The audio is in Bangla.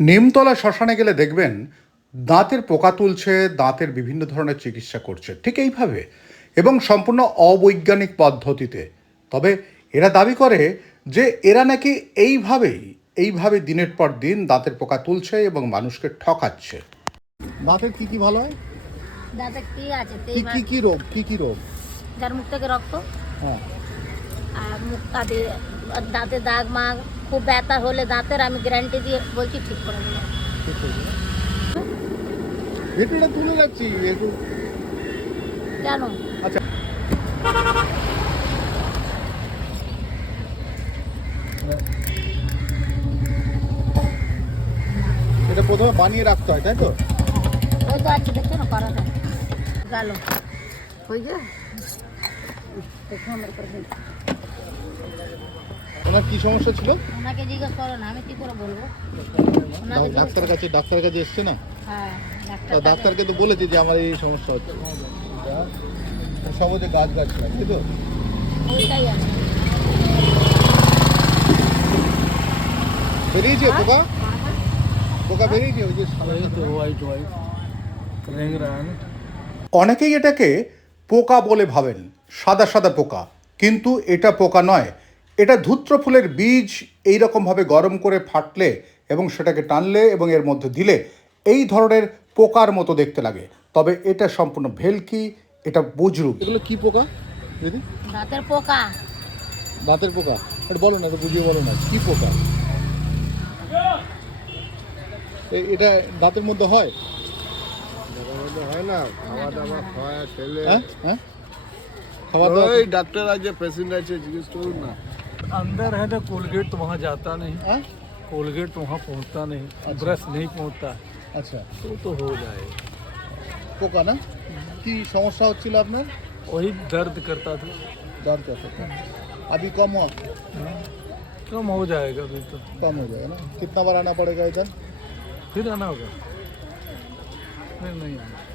নিমতলা শ্মশানে গেলে দেখবেন দাঁতের পোকা তুলছে, দাঁতের বিভিন্ন ধরনের চিকিৎসা করছে ঠিক এইভাবে এবং সম্পূর্ণ অবৈজ্ঞানিক পদ্ধতিতে। তবে এরা দাবি করে যে এরা নাকি এইভাবে দিনের পর দিন দাঁতের পোকা তুলছে এবং মানুষকে ঠকাচ্ছে। দাঁতের কি ভালো হয়? দাঁতে কি আছে? কি রোগ? যার মুখ থেকে রক্ত, হ্যাঁ, আর মুখ কাঁদে, দাঁতে দাগ মাগ, খুব ব্যথা হলে দাঁতের আমি গ্যারান্টি দিয়ে বলছি ঠিক করে দেবো। ভেতরটা তুলে যাচ্ছি একটু। কেন? আচ্ছা, এটা প্রথমে বানিয়ে রাখতে হয়, তাই তো? ওই তো আছে, দেখছো না করা যায় গেল ওই যে দেখো আমার করে দিন। ওনার কি সমস্যা ছিল? ওনাকে জিজ্ঞেস করো না, আমি কি করে বলবো? ওনাকে জিজ্ঞেস ডাক্তারের কাছে এসছে না? হ্যাঁ, ডাক্তারকে তো বলেছে যে আমার এই সমস্যা হচ্ছে। সহজে গাছ না, তাই তো? ওইটাই আছে। বেরিয়েছে পোকা? পোকা বেরিয়েছে ওই যে অনেকেই এটাকে পোকা বলে ভাবেন, সাদা সাদা পোকা, কিন্তু এটা পোকা নয়। এটা ধূত্র ফুলের বীজ এইরকমভাবে গরম করে ফাটলে এবং সেটাকে টানলে এবং এর মধ্যে দিলে এই ধরনের পোকার মতো দেখতে লাগে। তবে এটা সম্পূর্ণ ভেলকি, এটা বুজরুক। এগুলো কি পোকা দিদি? দাঁতের পোকা। দাঁতের পোকা? এটা বলো না, এটা বুঝিয়ে বলো না কি পোকা। এটা দাঁতের মধ্যে হয়? হয় না, খাওয়া দাওয়া খাওয়া খেলে হ্যাঁ, খাওয়া দাওয়া ওই ডাক্তার আছে, পেশেন্ট আছে, জিজ্ঞেস করুন না। अंदर है तो कोलगेट तो वहाँ जाता नहीं, হ্যাঁ? कोलगेट तो वहाँ पहुँचता नहीं, अच्छा। ब्रश नहीं पहुँचता, আচ্ছা, तो हो जाए। পোকা না? কি সমস্যা হচ্ছিল আপনার? वही दर्द करता था। दर्द कैसे था? अभी कम हुआ? कम हो जाएगा अभी तो, कम हो जाएगा ना? कितना बार आना पड़ेगा इधर? फिर आना होगा, फिर नहीं आना।